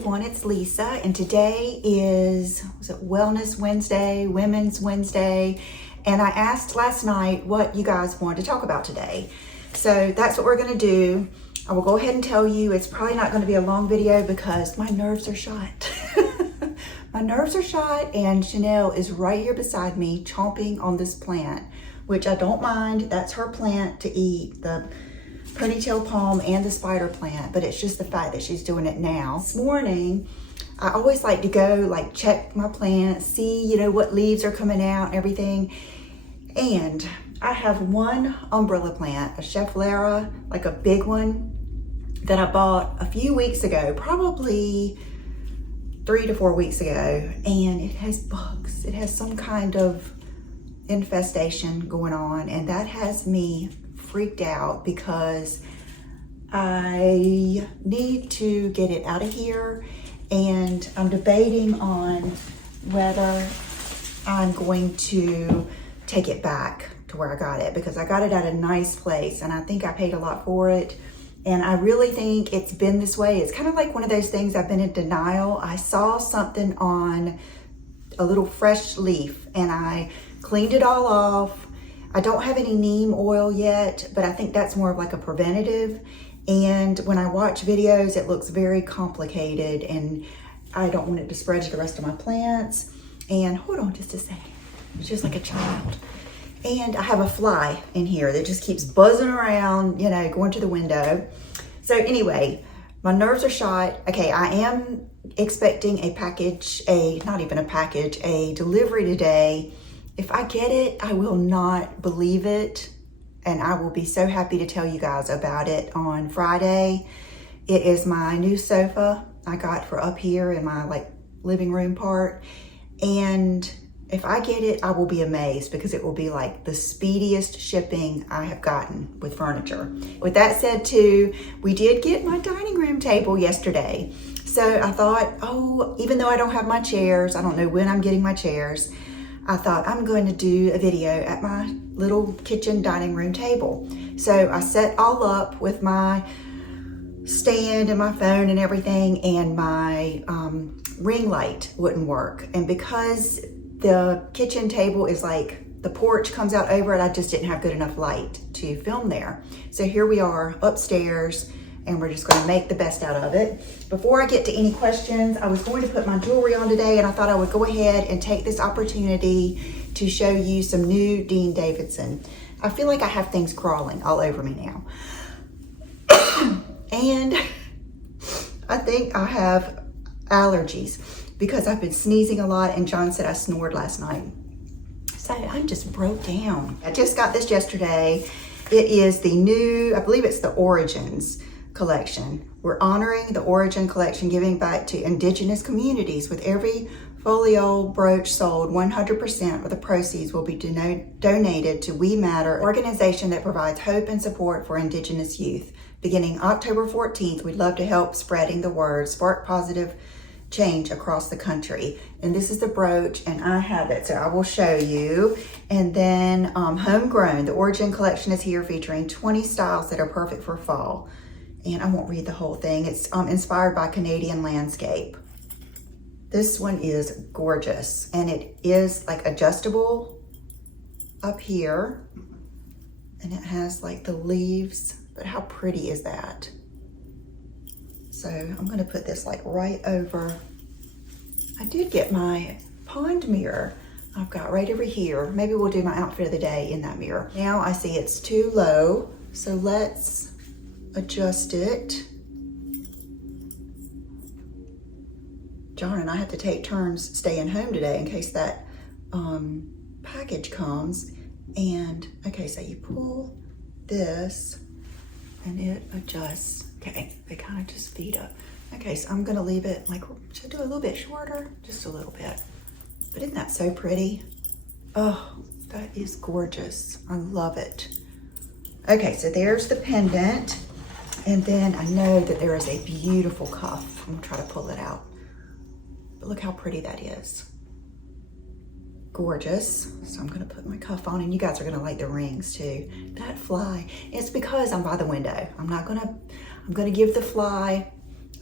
everyone, it's Lisa, and today was it Wellness Wednesday, Women's Wednesday, and I asked last night what you guys wanted to talk about today. So that's what we're gonna do. I will go ahead and tell you it's probably not gonna be a long video because my nerves are shot. My nerves are shot, and Chanel is right here beside me chomping on this plant, which I don't mind. That's her plant to eat, the ponytail palm and the spider plant, but it's just the fact that she's doing it now. This morning, I always like to go check my plants, see, what leaves are coming out and everything. And I have one umbrella plant, a Schefflera, like a big one that I bought a few weeks ago, probably 3 to 4 weeks ago, and it has bugs. It has some kind of infestation going on, and that has me freaked out because I need to get it out of here, and I'm debating on whether I'm going to take it back to where I got it, because I got it at a nice place and I think I paid a lot for it, and I really think it's been this way. It's kind of like one of those things I've been in denial. I saw something on a little fresh leaf and I cleaned it all off. I don't have any neem oil yet, but I think that's more of like a preventative. And when I watch videos, it looks very complicated and I don't want it to spread to the rest of my plants. And hold on just a second. It's just like a child. And I have a fly in here that just keeps buzzing around, going to the window. So anyway, my nerves are shot. Okay, I am expecting a package, not even a package, a delivery today. If I get it, I will not believe it, and I will be so happy to tell you guys about it on Friday. It is my new sofa I got for up here in my living room part, and if I get it, I will be amazed because it will be like the speediest shipping I have gotten with furniture. With that said too, we did get my dining room table yesterday. So I thought, even though I don't have my chairs, I don't know when I'm getting my chairs, I thought I'm going to do a video at my little kitchen dining room table. So I set all up with my stand and my phone and everything, and my ring light wouldn't work. And because the kitchen table is the porch comes out over it, I just didn't have good enough light to film there. So here we are upstairs, and we're just going to make the best out of it. Before I get to any questions, I was going to put my jewelry on today, and I thought I would go ahead and take this opportunity to show you some new Dean Davidson. I feel like I have things crawling all over me now. And I think I have allergies because I've been sneezing a lot, and John said I snored last night. So I just broke down. I just got this yesterday. It is the new, I believe it's the Origins collection. We're honoring the Origin collection, giving back to indigenous communities. With every folio brooch sold, 100% of the proceeds will be donated to We Matter, organization that provides hope and support for indigenous youth. Beginning October 14th, we'd love to help spreading the word, spark positive change across the country. And this is the brooch, and I have it, so I will show you. And then homegrown, the Origin collection is here, featuring 20 styles that are perfect for fall. And I won't read the whole thing. It's inspired by Canadian landscape. This one is gorgeous, and it is adjustable up here, and it has the leaves, but how pretty is that? So I'm gonna put this right over. I did get my pond mirror. I've got right over here. Maybe we'll do my outfit of the day in that mirror. Now I see it's too low, so let's adjust it. John and I have to take turns staying home today in case that package comes. And okay, so you pull this and it adjusts. Okay, they kind of just feed up. Okay, so I'm gonna leave it should I do a little bit shorter? Just a little bit. But isn't that so pretty? Oh, that is gorgeous. I love it. Okay, so there's the pendant. And then I know that there is a beautiful cuff. I'm gonna try to pull it out. But look how pretty that is. Gorgeous. So I'm gonna put my cuff on, and you guys are gonna like the rings too. That fly, it's because I'm by the window. I'm gonna give the fly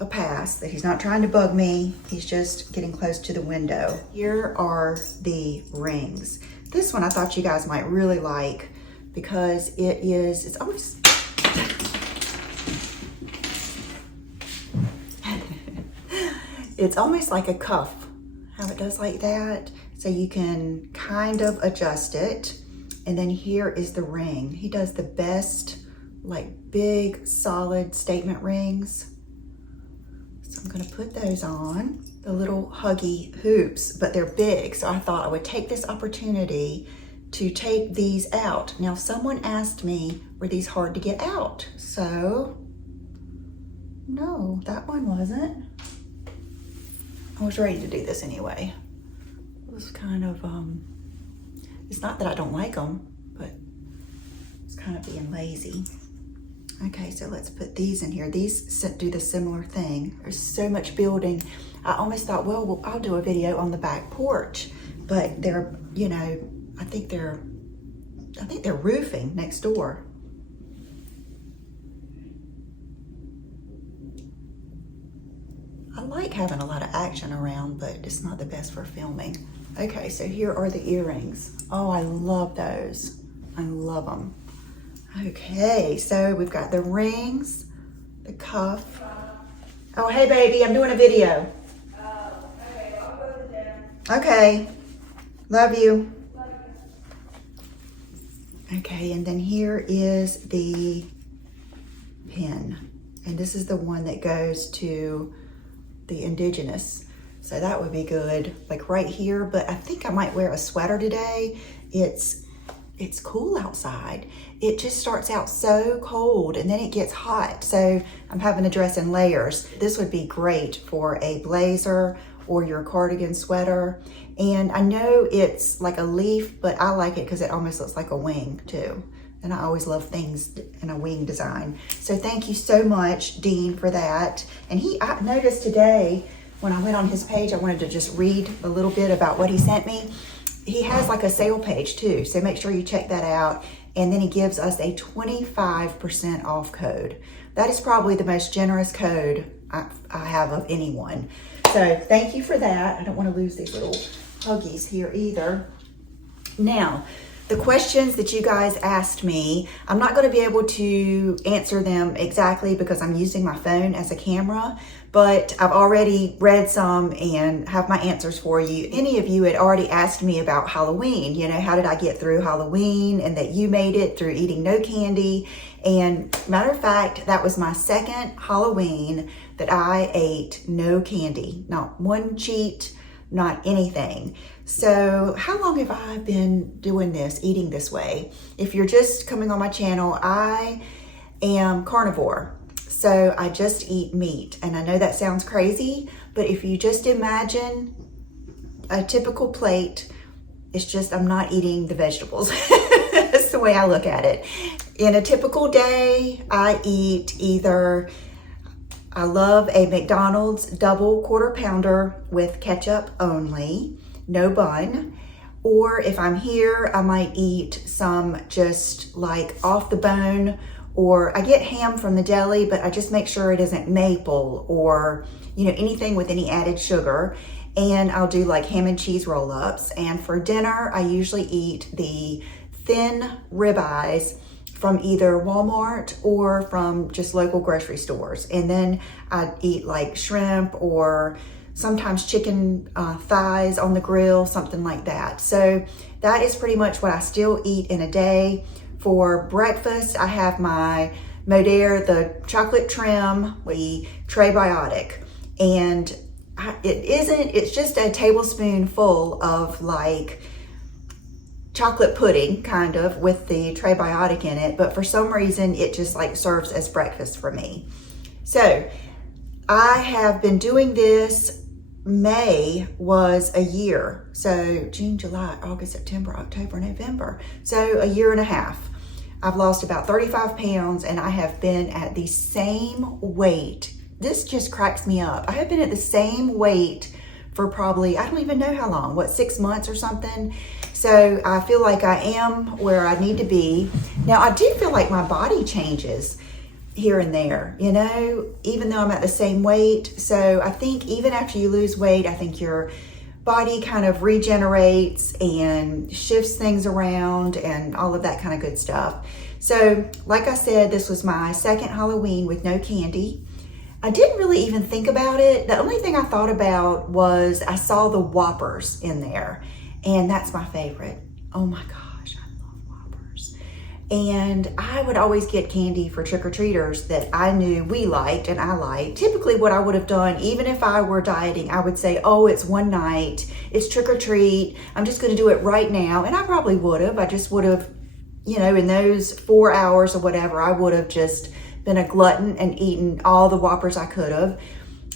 a pass, that he's not trying to bug me. He's just getting close to the window. Here are the rings. This one I thought you guys might really like because it's almost, it's almost like a cuff, how it does like that. So you can kind of adjust it. And then here is the ring. He does the best, like big, solid statement rings. So I'm gonna put those on, the little huggy hoops, but they're big. So I thought I would take this opportunity to take these out. Now, someone asked me, were these hard to get out? So, no, that one wasn't. I was ready to do this anyway. It was kind of, it's not that I don't like them, but it's kind of being lazy. Okay, so let's put these in here. These do the similar thing. There's so much building. I almost thought, well, I'll do a video on the back porch, but they're, you know, I think they're roofing next door. I like having a lot of action around, but it's not the best for filming. Okay, so here are the earrings. Oh, I love those. I love them. Okay, so we've got the rings, the cuff. Oh, hey baby, I'm doing a video. Okay, I'll go to the gym. Okay, love you. Okay, and then here is the pin. And this is the one that goes to the indigenous. So that would be good, like right here, but I think I might wear a sweater today. It's cool outside. It just starts out so cold and then it gets hot. So I'm having to dress in layers. This would be great for a blazer or your cardigan sweater. And I know it's like a leaf, but I like it because it almost looks like a wing too. And I always love things in a wing design. So thank you so much, Dean, for that. And I noticed today when I went on his page, I wanted to just read a little bit about what he sent me. He has like a sale page too, so make sure you check that out. And then he gives us a 25% off code. That is probably the most generous code I have of anyone. So thank you for that. I don't want to lose these little huggies here either. Now, the questions that you guys asked me, I'm not going to be able to answer them exactly because I'm using my phone as a camera, but I've already read some and have my answers for you. Any of you had already asked me about Halloween. You know, how did I get through Halloween, and that you made it through eating no candy. And matter of fact, that was my second Halloween that I ate no candy, not one cheat, not anything. So how long have I been doing this, eating this way? If you're just coming on my channel, I am carnivore. So I just eat meat. And I know that sounds crazy, but if you just imagine a typical plate, it's just I'm not eating the vegetables. That's the way I look at it. In a typical day, I eat either, I love a McDonald's double quarter pounder with ketchup only, no bun. Or if I'm here, I might eat some just like off the bone, or I get ham from the deli, but I just make sure it isn't maple or, you know, anything with any added sugar. And I'll do like ham and cheese roll-ups. And for dinner, I usually eat the thin ribeyes from either Walmart or from just local grocery stores. And then I eat like shrimp or sometimes chicken thighs on the grill, something like that. So that is pretty much what I still eat in a day. For breakfast, I have my Modere, the chocolate trim, prebiotic. And it's just a tablespoonful of like chocolate pudding kind of with the prebiotic in it, but for some reason it just like serves as breakfast for me. So I have been doing this. May was a year. So June, July, August, September, October, November. So a year and a half. I've lost about 35 pounds and I have been at the same weight. This just cracks me up. I have been at the same weight for probably, I don't even know how long, what, 6 months or something. So I feel like I am where I need to be. Now I do feel like my body changes. here and there, you know, even though I'm at the same weight. So I think even after you lose weight, I think your body kind of regenerates and shifts things around and all of that kind of good stuff. So like I said, this was my second Halloween with no candy. I didn't really even think about it. The only thing I thought about was I saw the Whoppers in there, and that's my favorite. Oh my gosh, I love Whoppers. And I would always get candy for trick-or-treaters that I knew we liked and I liked. Typically what I would have done, even if I were dieting, I would say, oh, it's one night, it's trick-or-treat, I'm just gonna do it right now. And I probably would have. I just would have, you know, in those 4 hours or whatever, I would have just been a glutton and eaten all the Whoppers I could have.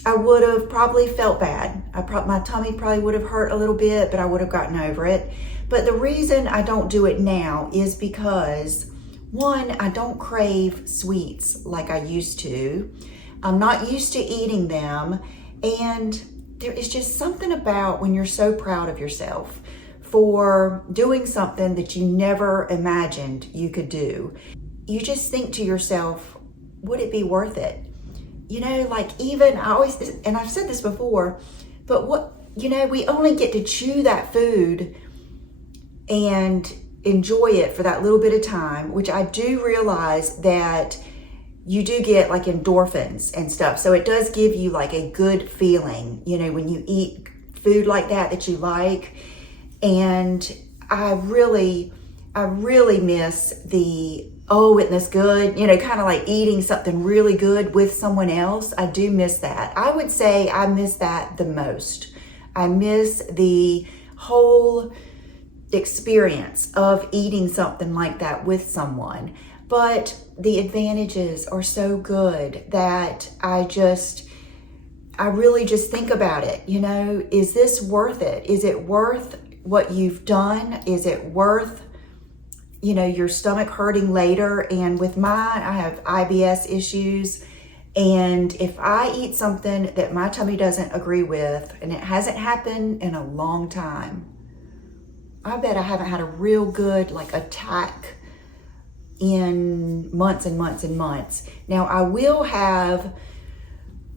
I would have probably felt bad. My tummy probably would have hurt a little bit, but I would have gotten over it. But the reason I don't do it now is because, one, I don't crave sweets like I used to. I'm not used to eating them. And there is just something about when you're so proud of yourself for doing something that you never imagined you could do. You just think to yourself, would it be worth it? You know, like even I always, and I've said this before, but what, you know, we only get to chew that food and enjoy it for that little bit of time, which I do realize that you do get like endorphins and stuff. So it does give you like a good feeling, you know, when you eat food like that you like. And I really miss the, oh, isn't this good? You know, kind of like eating something really good with someone else. I do miss that. I would say I miss that the most. I miss the whole experience of eating something like that with someone. But the advantages are so good that I really just think about it. You know, is this worth it? Is it worth what you've done? Is it worth, you know, your stomach hurting later? And with mine, I have IBS issues. And if I eat something that my tummy doesn't agree with, and it hasn't happened in a long time, I bet I haven't had a real good like attack in months and months and months. Now I will have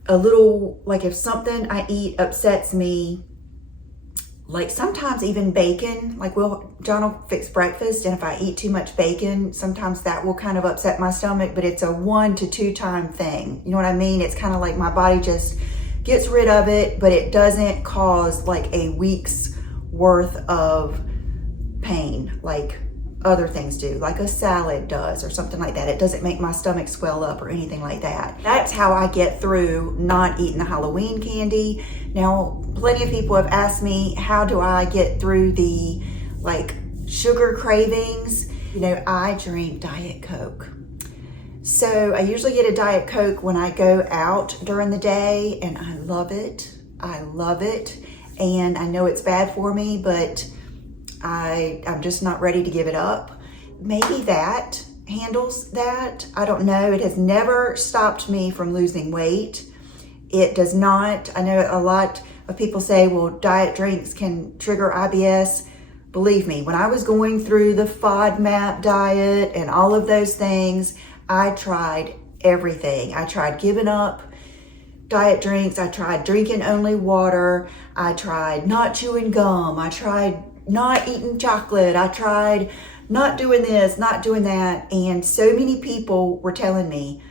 a little, like if something I eat upsets me, like sometimes even bacon, like John will fix breakfast, and if I eat too much bacon, sometimes that will kind of upset my stomach, but it's a 1 to 2 time thing. You know what I mean? It's kind of like my body just gets rid of it, but it doesn't cause like a week's worth of pain like other things do, like a salad does or something like that. It doesn't make my stomach swell up or anything like that. That's how I get through not eating the Halloween candy. Now, plenty of people have asked me, how do I get through the like sugar cravings? You know, I drink Diet Coke. So I usually get a Diet Coke when I go out during the day, and I love it. I love it. And I know it's bad for me, but I'm just not ready to give it up. Maybe that handles that. I don't know. It has never stopped me from losing weight. It does not. I know a lot of people say, well, diet drinks can trigger IBS. Believe me, when I was going through the FODMAP diet and all of those things, I tried everything. I tried giving up diet drinks. I tried drinking only water. I tried not chewing gum. I tried not eating chocolate. I tried not doing this, not doing that. And so many people were telling me,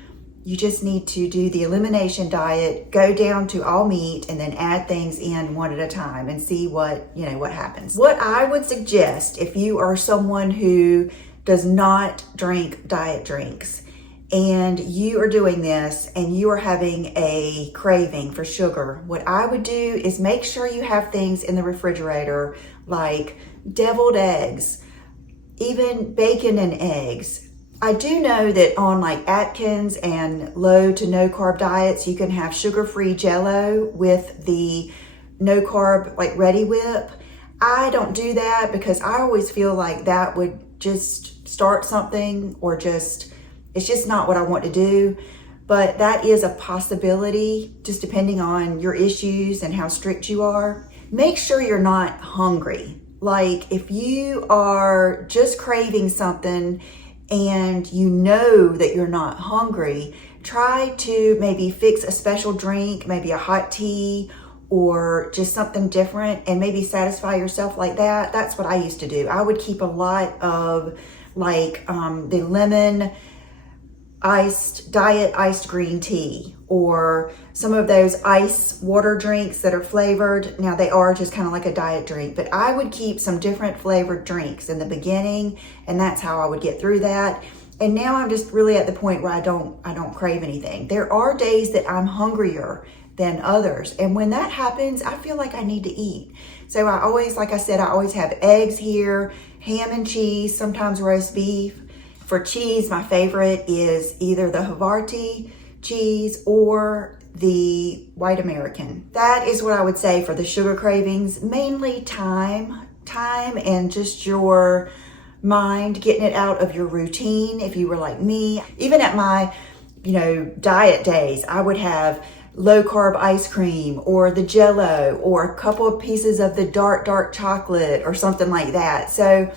you just need to do the elimination diet, go down to all meat, and then add things in one at a time and see what happens. What I would suggest if you are someone who does not drink diet drinks and you are doing this and you are having a craving for sugar, what I would do is make sure you have things in the refrigerator like deviled eggs, even bacon and eggs. I do know that on like Atkins and low to no carb diets, you can have sugar-free Jell-O with the no carb like Ready Whip. I don't do that because I always feel like that would just start something, or it's just not what I want to do. But that is a possibility, just depending on your issues and how strict you are. Make sure you're not hungry. Like if you are just craving something and you know that you're not hungry, try to maybe fix a special drink, maybe a hot tea or just something different, and maybe satisfy yourself like that. That's what I used to do. I would keep a lot of like the lemon diet iced green tea, or some of those ice water drinks that are flavored. Now they are just kind of like a diet drink, but I would keep some different flavored drinks in the beginning, and that's how I would get through that. And now I'm just really at the point where I don't crave anything. There are days that I'm hungrier than others, and when that happens, I feel like I need to eat. So I always, like I said, I always have eggs here, ham and cheese, sometimes roast beef. For cheese, my favorite is either the Havarti cheese or the white American. That is what I would say for the sugar cravings. Mainly time and just your mind, getting it out of your routine. If you were like me, even at my, diet days, I would have low carb ice cream or the Jello or a couple of pieces of the dark chocolate or something like that. So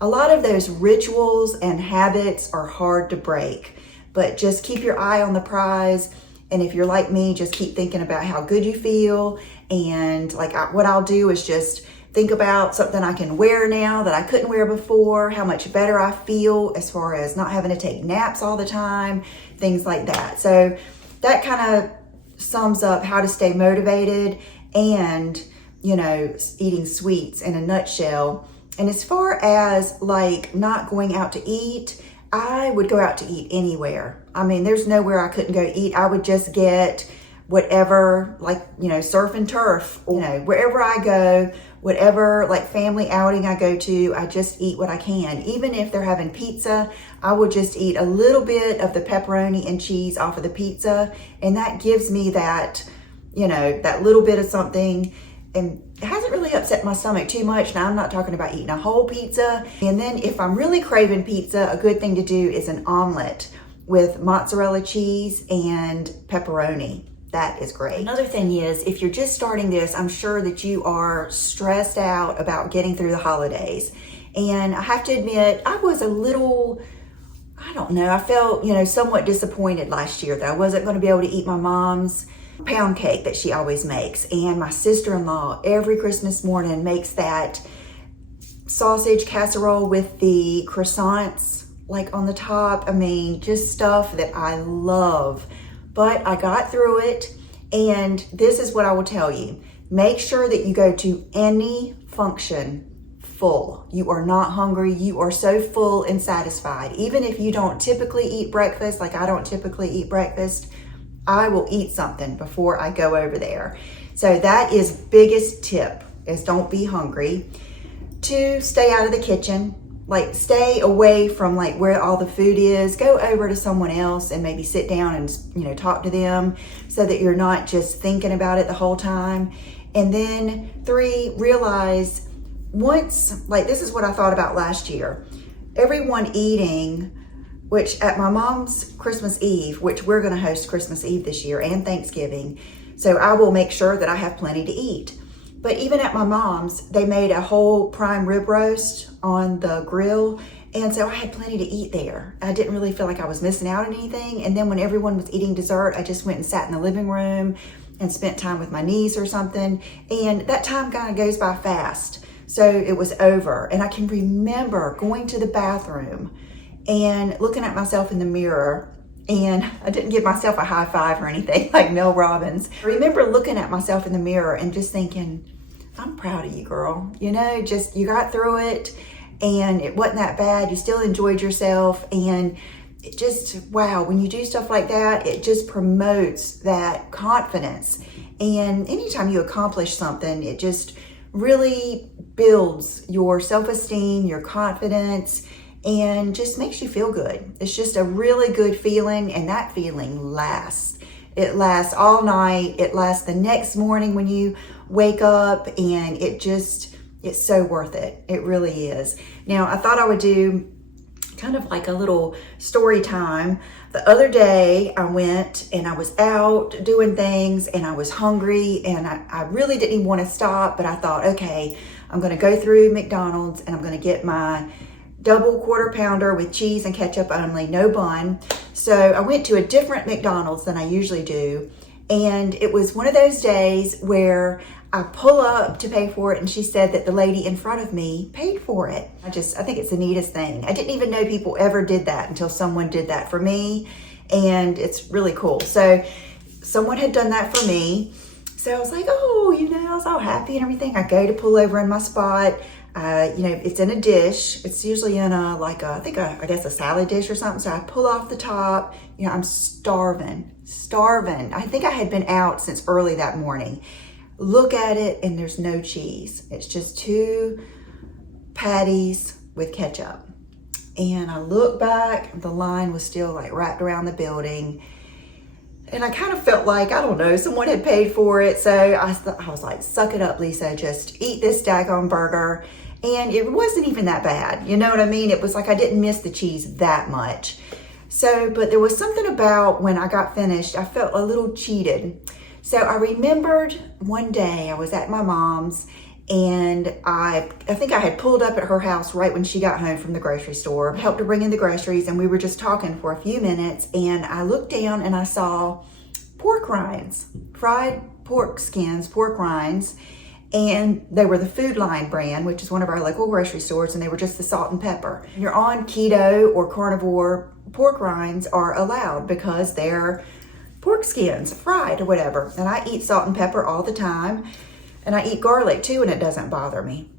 a lot of those rituals and habits are hard to break, but just keep your eye on the prize. And if you're like me, just keep thinking about how good you feel. And what I'll do is just think about something I can wear now that I couldn't wear before, how much better I feel as far as not having to take naps all the time, things like that. So that kind of sums up how to stay motivated and, eating sweets in a nutshell. And as far as not going out to eat, I would go out to eat anywhere. I mean, there's nowhere I couldn't go eat. I would just get whatever, surf and turf, wherever I go, whatever family outing I go to, I just eat what I can. Even if they're having pizza, I would just eat a little bit of the pepperoni and cheese off of the pizza. And that gives me that, that little bit of something. And it hasn't really upset my stomach too much. Now, I'm not talking about eating a whole pizza. And then if I'm really craving pizza, a good thing to do is an omelet with mozzarella cheese and pepperoni. That is great. Another thing is, if you're just starting this, I'm sure that you are stressed out about getting through the holidays. And I have to admit, I was a little, I felt, somewhat disappointed last year that I wasn't going to be able to eat my mom's pound cake that she always makes. And my sister-in-law every Christmas morning makes that sausage casserole with the croissants on the top. I mean, just stuff that I love. But I got through it, and this is what I will tell you. Make sure that you go to any function full. You are not hungry. You are so full and satisfied. Even if you don't typically eat breakfast, like I don't typically eat breakfast, I will eat something before I go over there. So that is biggest tip, is don't be hungry. 2, stay out of the kitchen. Stay away from where all the food is. Go over to someone else and maybe sit down and talk to them, so that you're not just thinking about it the whole time. And then 3, realize once, this is what I thought about last year. Everyone eating, which at my mom's Christmas Eve, which we're going to host Christmas Eve this year and Thanksgiving, so I will make sure that I have plenty to eat. But even at my mom's, they made a whole prime rib roast on the grill. And so I had plenty to eat there. I didn't really feel like I was missing out on anything. And then when everyone was eating dessert, I just went and sat in the living room and spent time with my niece or something. And that time kind of goes by fast. So it was over. And I can remember going to the bathroom and looking at myself in the mirror. And I didn't give myself a high five or anything like Mel Robbins. I remember looking at myself in the mirror and just thinking, I'm proud of you, girl. You got through it, and it wasn't that bad. You still enjoyed yourself. And it just, wow, when you do stuff like that, it just promotes that confidence. And anytime you accomplish something, it just really builds your self-esteem, your confidence, and just makes you feel good. It's just a really good feeling, and that feeling lasts. It lasts all night. It lasts the next morning when you wake up, and it's so worth it. It really is. Now, I thought I would do kind of like a little story time. The other day I went and I was out doing things, and I was hungry, and I really didn't even want to stop, but I thought, okay, I'm going to go through McDonald's and I'm going to get my double quarter pounder with cheese and ketchup only, no bun. So I went to a different McDonald's than I usually do. And it was one of those days where I pull up to pay for it and she said that the lady in front of me paid for it. I think it's the neatest thing. I didn't even know people ever did that until someone did that for me. And it's really cool. So someone had done that for me. So I was like, oh, I was all happy and everything. I go to pull over in my spot. It's in a dish. It's usually in I guess a salad dish or something. So I pull off the top. I'm starving. I think I had been out since early that morning. Look at it and there's no cheese. It's just 2 patties with ketchup. And I look back, the line was still like wrapped around the building. And I kind of felt like, I don't know, someone had paid for it. So I was like, suck it up, Lisa, just eat this daggone burger. And it wasn't even that bad. You know what I mean? It was like I didn't miss the cheese that much. So, but there was something about when I got finished, I felt a little cheated. So I remembered one day I was at my mom's and I think I had pulled up at her house right when she got home from the grocery store, helped her bring in the groceries, and we were just talking for a few minutes, and I looked down and I saw pork rinds, fried pork skins, pork rinds, and they were the Food Line brand, which is one of our local grocery stores, and they were just the salt and pepper. When you're on keto or carnivore, pork rinds are allowed because they're pork skins, fried or whatever. And I eat salt and pepper all the time. And I eat garlic too, and it doesn't bother me.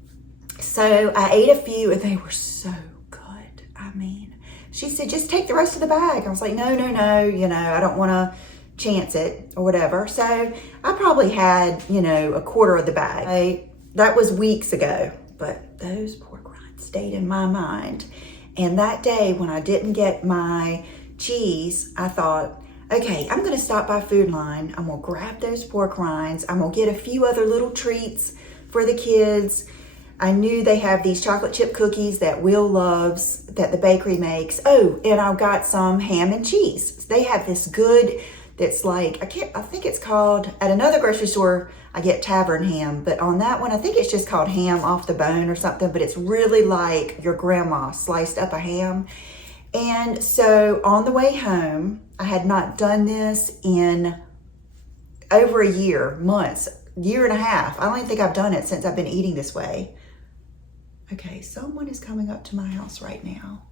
So I ate a few, and they were so good. I mean, she said, just take the rest of the bag. I was like, no, I don't want to chance it or whatever. So I probably had, a quarter of the bag. That was weeks ago, but those pork rinds stayed in my mind. And that day when I didn't get my cheese, I thought, okay, I'm gonna stop by Food Line. I'm gonna grab those pork rinds. I'm gonna get a few other little treats for the kids. I knew they have these chocolate chip cookies that Will loves, that the bakery makes. Oh, and I've got some ham and cheese. They have this good, that's like, I think it's called, at another grocery store, I get tavern ham, but on that one, I think it's just called ham off the bone or something, but it's really like your grandma sliced up a ham. And so on the way home, I had not done this in over a year, months, year and a half. I don't even think I've done it since I've been eating this way. Okay, someone is coming up to my house right now.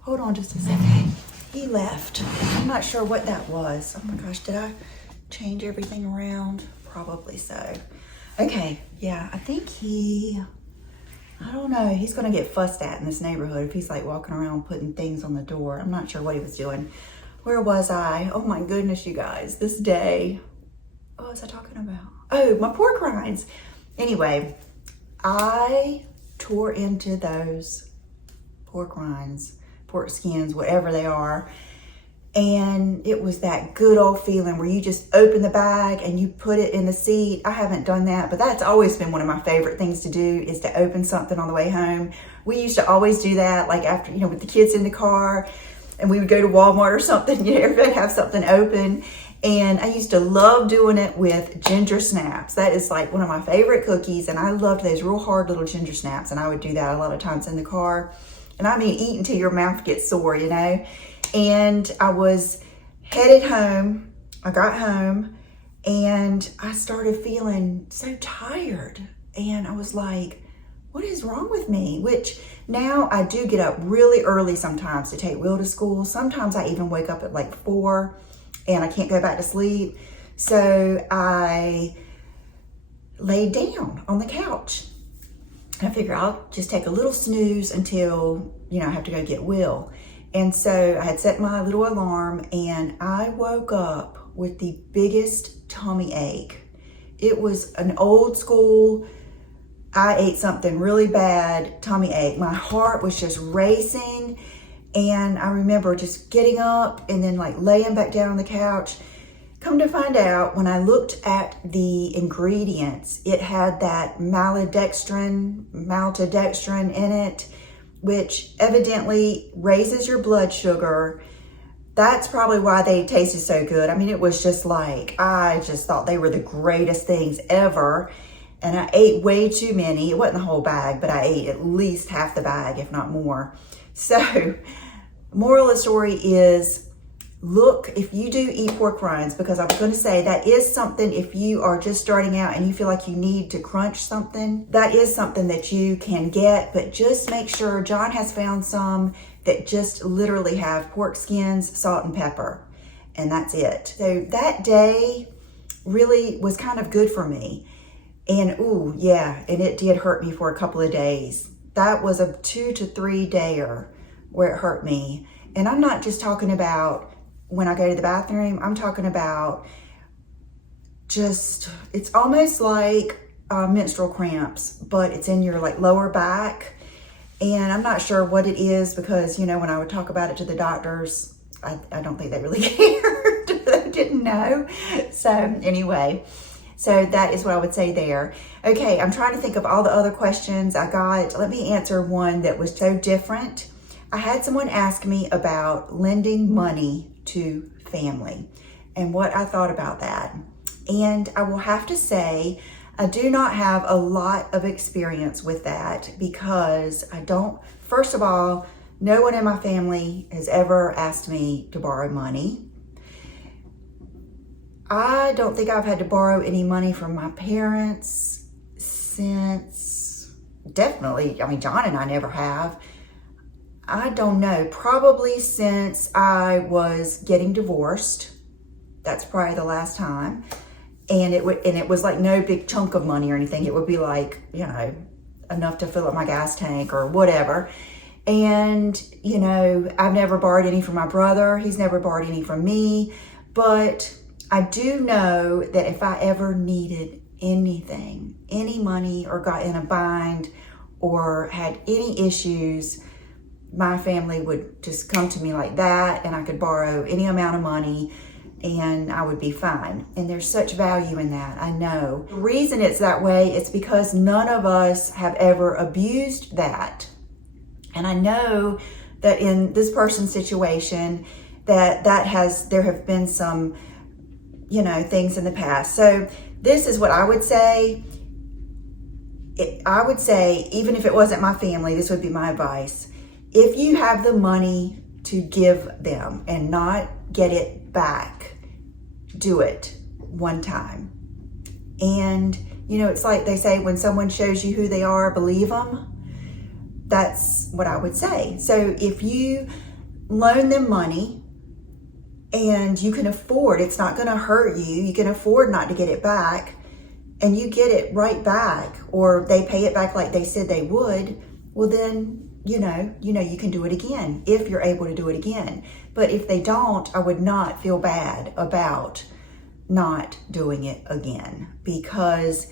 Hold on just a second. He left. I'm not sure what that was. Oh my gosh, did I change everything around? Probably so. Okay, yeah, I think I don't know. He's going to get fussed at in this neighborhood if he's like walking around putting things on the door. I'm not sure what he was doing. Where was I? Oh my goodness, you guys. This day. What was I talking about? Oh, my pork rinds. Anyway, I tore into those pork rinds, pork skins, whatever they are. And it was that good old feeling where you just open the bag and you put it in the seat. I haven't done that, but that's always been one of my favorite things to do, is to open something on the way home. We used to always do that, like after, with the kids in the car, and we would go to Walmart or something, everybody have something open. And I used to love doing it with ginger snaps. That is like one of my favorite cookies, and I loved those real hard little ginger snaps, and I would do that a lot of times in the car. And I mean, eat until your mouth gets sore, And I was headed home. I got home and I started feeling so tired. And I was like, what is wrong with me? Which now I do get up really early sometimes to take Will to school. Sometimes I even wake up at like 4 and I can't go back to sleep. So I laid down on the couch. I figure I'll just take a little snooze until, I have to go get Will. And so I had set my little alarm and I woke up with the biggest tummy ache. It was an old school, I ate something really bad tummy ache. My heart was just racing. And I remember just getting up and then like laying back down on the couch. Come to find out, when I looked at the ingredients, it had that maltodextrin in it, which evidently raises your blood sugar. That's probably why they tasted so good. I mean, it was just like, I just thought they were the greatest things ever. and I ate way too many. It wasn't the whole bag, but I ate at least half the bag, if not more. So, moral of the story is, look, if you do eat pork rinds, because I was going to say that is something, if you are just starting out and you feel like you need to crunch something, that is something that you can get, but just make sure. John has found some that just literally have pork skins, salt, and pepper, and that's it. So that day really was kind of good for me. And ooh, yeah, and it did hurt me for a couple of days. That was a 2 to 3 dayer where it hurt me. And I'm not just talking about when I go to the bathroom. I'm talking about just, it's almost like menstrual cramps, but it's in your like lower back. And I'm not sure what it is, because, you know, when I would talk about it to the doctors, I don't think they really cared. They didn't know. So anyway, so that is what I would say there. Okay, I'm trying to think of all the other questions I got. Let me answer one that was so different. I had someone ask me about lending money to family and what I thought about that. And I will have to say, I do not have a lot of experience with that, because I don't, first of all, no one in my family has ever asked me to borrow money. I don't think I've had to borrow any money from my parents since, definitely, I mean, John and I never have. I don't know, probably since I was getting divorced. That's probably the last time. And it was like no big chunk of money or anything. It would be like, you know, enough to fill up my gas tank or whatever. And, you know, I've never borrowed any from my brother. He's never borrowed any from me. But I do know that if I ever needed anything, any money, or got in a bind or had any issues, my family would just come to me like that, and I could borrow any amount of money and I would be fine. And there's such value in that, I know. The reason it's that way is because none of us have ever abused that. And I know that in this person's situation, there have been some, you know, things in the past. So this is what I would say. I would say, even if it wasn't my family, this would be my advice. If you have the money to give them and not get it back, do it one time. And, you know, it's like they say, when someone shows you who they are, believe them. That's what I would say. So if you loan them money and you can afford, it's not going to hurt you, you can afford not to get it back, and you get it right back, or they pay it back like they said they would, well then, you know, you can do it again if you're able to do it again. But if they don't, I would not feel bad about not doing it again, because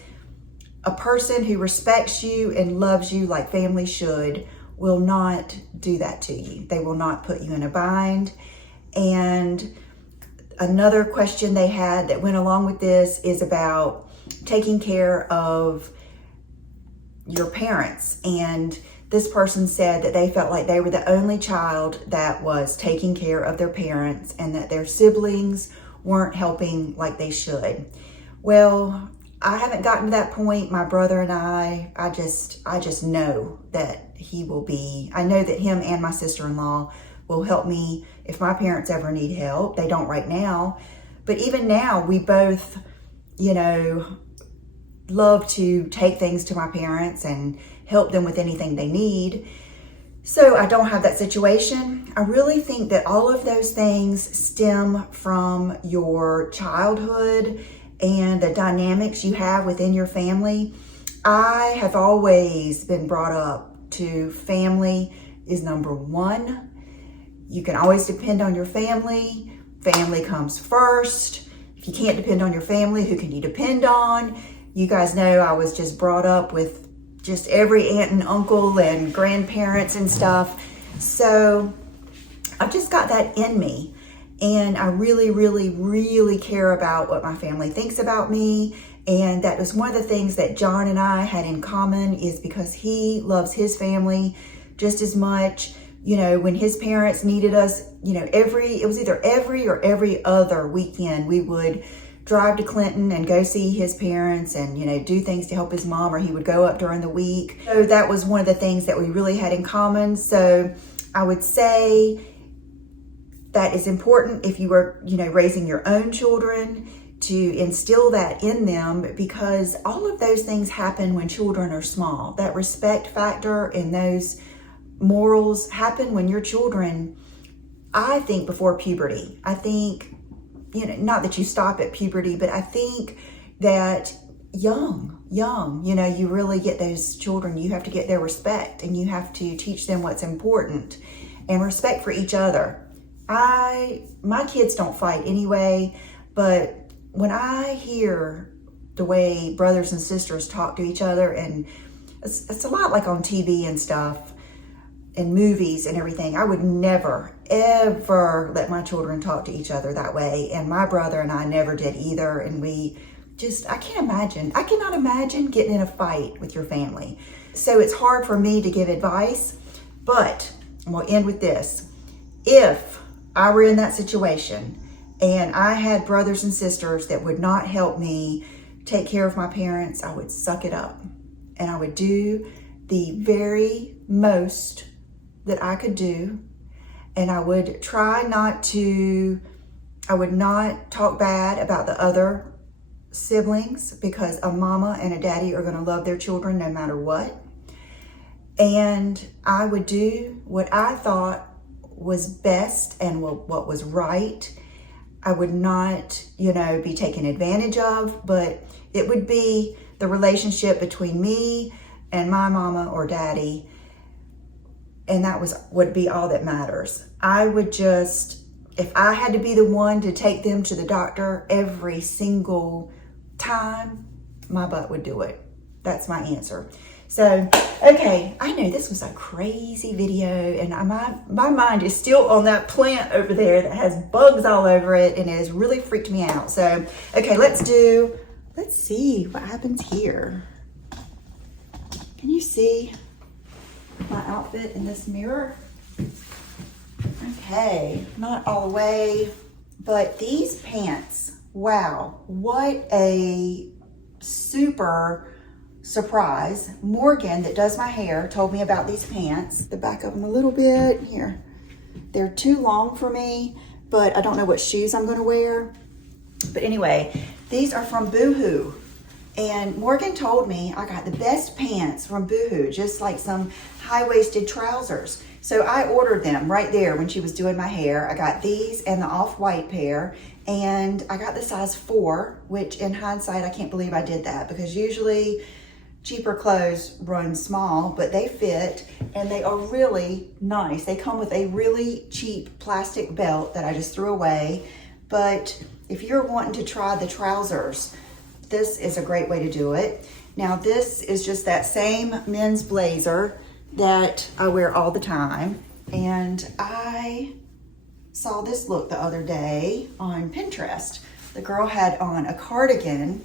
a person who respects you and loves you like family should will not do that to you. They will not put you in a bind. And another question they had that went along with this is about taking care of your parents. And this person said that they felt like they were the only child that was taking care of their parents and that their siblings weren't helping like they should. Well, I haven't gotten to that point. My brother and I just know that he will be, I know that him and my sister-in-law will help me if my parents ever need help. They don't right now. But even now, we both, you know, love to take things to my parents and help them with anything they need. So I don't have that situation. I really think that all of those things stem from your childhood and the dynamics you have within your family. I have always been brought up to family is number one. You can always depend on your family. Family comes first. If you can't depend on your family, who can you depend on? You guys know I was just brought up with just every aunt and uncle and grandparents and stuff. So I've just got that in me. And I really, really, really care about what my family thinks about me. And that was one of the things that John and I had in common, is because he loves his family just as much. You know, when his parents needed us, you know, it was either every or every other weekend, we would drive to Clinton and go see his parents and, do things to help his mom, or he would go up during the week. So that was one of the things that we really had in common. So I would say that is important if you were, raising your own children, to instill that in them, because all of those things happen when children are small. That respect factor and those morals happen when your children, I think, before puberty. I think, not that you stop at puberty, but I think that young, you really get those children, you have to get their respect and you have to teach them what's important and respect for each other. My kids don't fight anyway, but when I hear the way brothers and sisters talk to each other, and it's a lot like on TV and stuff and movies and everything, I would never, ever let my children talk to each other that way. And my brother and I never did either. And I cannot imagine getting in a fight with your family. So it's hard for me to give advice, but we'll end with this. If I were in that situation and I had brothers and sisters that would not help me take care of my parents, I would suck it up and I would do the very most that I could do. And I would I would not talk bad about the other siblings, because a mama and a daddy are going to love their children no matter what. And I would do what I thought was best and what was right. I would not, be taken advantage of, but it would be the relationship between me and my mama or daddy. And that would be all that matters. I would just, if I had to be the one to take them to the doctor every single time, my butt would do it. That's my answer. So, okay, I know this was a crazy video, and my mind is still on that plant over there that has bugs all over it, and it has really freaked me out. So, okay, let's see what happens here. Can you see my outfit in this mirror? Okay, not all the way, but these pants, wow, what a super surprise. Morgan, that does my hair, told me about these pants. The back of them a little bit here. They're too long for me, but I don't know what shoes I'm going to wear. But anyway, these are from Boohoo. And Morgan told me I got the best pants from Boohoo, just like some high-waisted trousers. So I ordered them right there when she was doing my hair. I got these and the off-white pair, and I got the size 4, which in hindsight, I can't believe I did that, because usually cheaper clothes run small, but they fit and they are really nice. They come with a really cheap plastic belt that I just threw away. But if you're wanting to try the trousers, this is a great way to do it. Now this is just that same men's blazer that I wear all the time. And I saw this look the other day on Pinterest. The girl had on a cardigan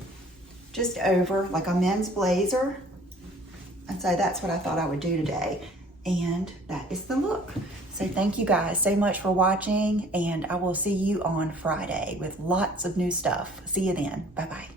just over like a men's blazer. And so that's what I thought I would do today. And that is the look. So thank you guys so much for watching, and I will see you on Friday with lots of new stuff. See you then. Bye-bye.